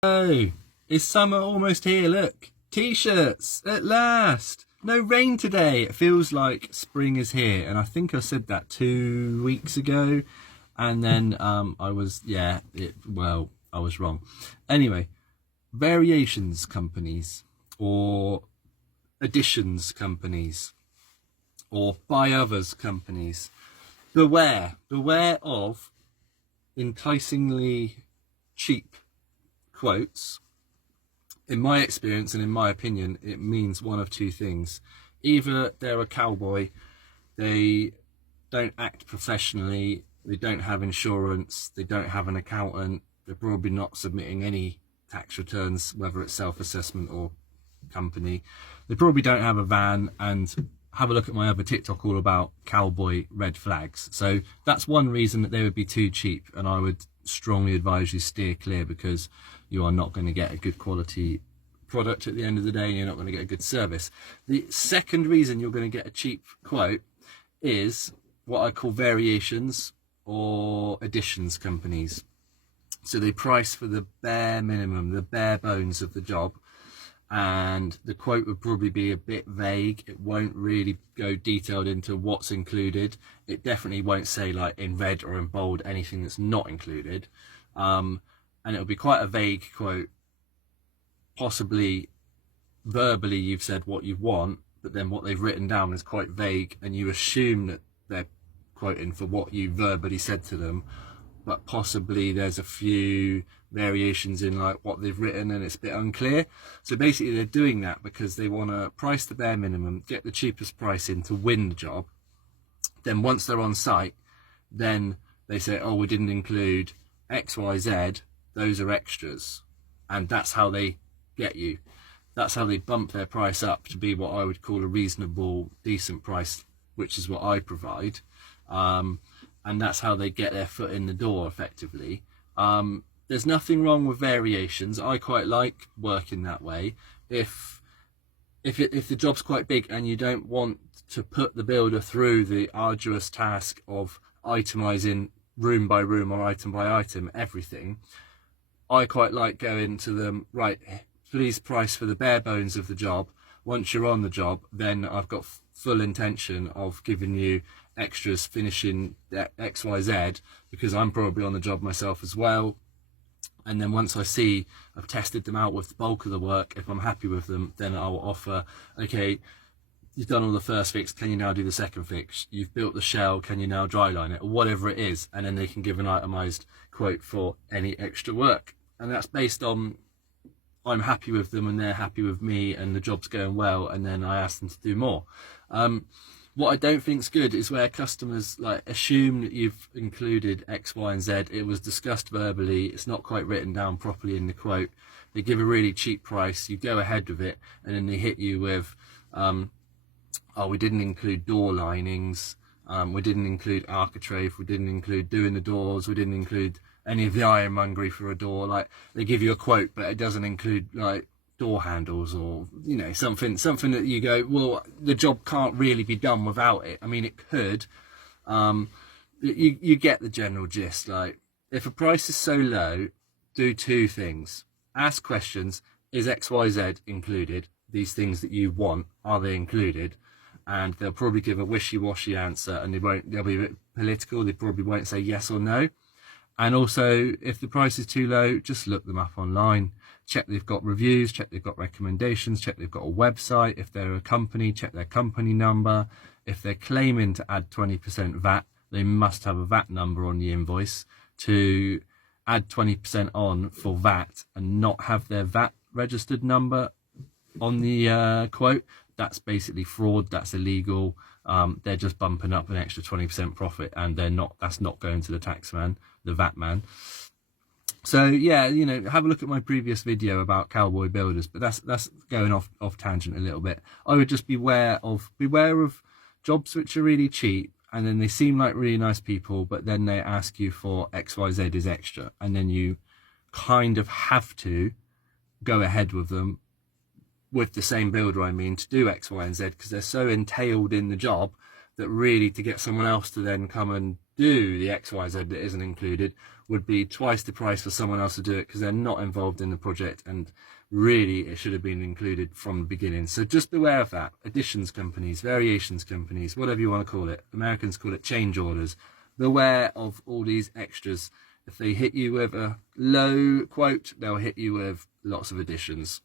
Oh, is summer almost here? Look, t-shirts at last. No rain today. It feels like spring is here, and I think I said that 2 weeks ago, and then I was I was wrong. Anyway, variations companies or additions companies or by others companies. Beware of enticingly cheap quotes. In my experience and in my opinion, it means one of two things. Either they're a cowboy, they don't act professionally, they don't have insurance, they don't have an accountant, they're probably not submitting any tax returns, whether it's self-assessment or company. They probably don't have a van, and have a look at my other TikTok all about cowboy red flags. So that's one reason that they would be too cheap, and I would strongly advise you steer clear, because you are not going to get a good quality product at the end of the day, and you're not going to get a good service. The second reason you're going to get a cheap quote is what I call variations or additions companies. So they price for the bare minimum, the bare bones of the job, and the quote would probably be a bit vague. It won't really go detailed into what's included. It definitely won't say, like, in red or in bold anything that's not included, and it'll be quite a vague quote. Possibly verbally you've said what you want, but then what they've written down is quite vague, and you assume that they're quoting for what you verbally said to them, but possibly there's a few variations in like what they've written and it's a bit unclear. So basically they're doing that because they want to price the bare minimum, get the cheapest price in to win the job. Then once they're on site, then they say, oh, we didn't include XYZ, those are extras. And that's how they get you. That's how they bump their price up to be what I would call a reasonable, decent price, which is what I provide. And that's how they get their foot in the door effectively. There's nothing wrong with variations. I quite like working that way. If the job's quite big and you don't want to put the builder through the arduous task of itemizing room by room or item by item everything, I quite like going to them, right, please price for the bare bones of the job. Once you're on the job, then I've got full intention of giving you extras finishing XYZ, because I'm probably on the job myself as well. And then once I see I've tested them out with the bulk of the work, if I'm happy with them, then I'll offer, okay, you've done all the first fix, can you now do the second fix? You've built the shell, can you now dry line it? Or whatever it is. And then they can give an itemized quote for any extra work. And that's based on I'm happy with them and they're happy with me and the job's going well, and then I ask them to do more. What I don't think is good is where customers like assume that you've included X, Y, and Z. It was discussed verbally, it's not quite written down properly in the quote. They give a really cheap price, you go ahead with it, and then they hit you with, oh, we didn't include door linings, we didn't include architrave, we didn't include doing the doors, we didn't include any of the ironmongery for a door. Like, they give you a quote, but it doesn't include like door handles, or something that you go, well, the job can't really be done without it. I mean, it could. You get the general gist. Like, if a price is so low, do two things: ask questions, is XYZ included? These things that you want, are they included? And they'll probably give a wishy-washy answer, and they'll be a bit political. They probably won't say yes or no. And also, if the price is too low, just look them up online. Check they've got reviews, check they've got recommendations, check they've got a website. If they're a company, check their company number. If they're claiming to add 20% VAT, they must have a VAT number on the invoice. To add 20% on for VAT and not have their VAT registered number on the quote, that's basically fraud, that's illegal. They're just bumping up an extra 20% profit, and that's not going to the tax man, the VAT man. So yeah, have a look at my previous video about cowboy builders, but that's going off tangent a little bit. I would just beware of jobs which are really cheap, and then they seem like really nice people, but then they ask you for XYZ is extra, and then you kind of have to go ahead with them, with the same builder, I mean, to do X, Y, and Z, because they're so entailed in the job that really to get someone else to then come and do the X, Y, Z that isn't included would be twice the price for someone else to do it because they're not involved in the project, and really it should have been included from the beginning. So just beware of that. Additions companies, variations companies, whatever you want to call it. Americans call it change orders. Beware of all these extras. If they hit you with a low quote, they'll hit you with lots of additions.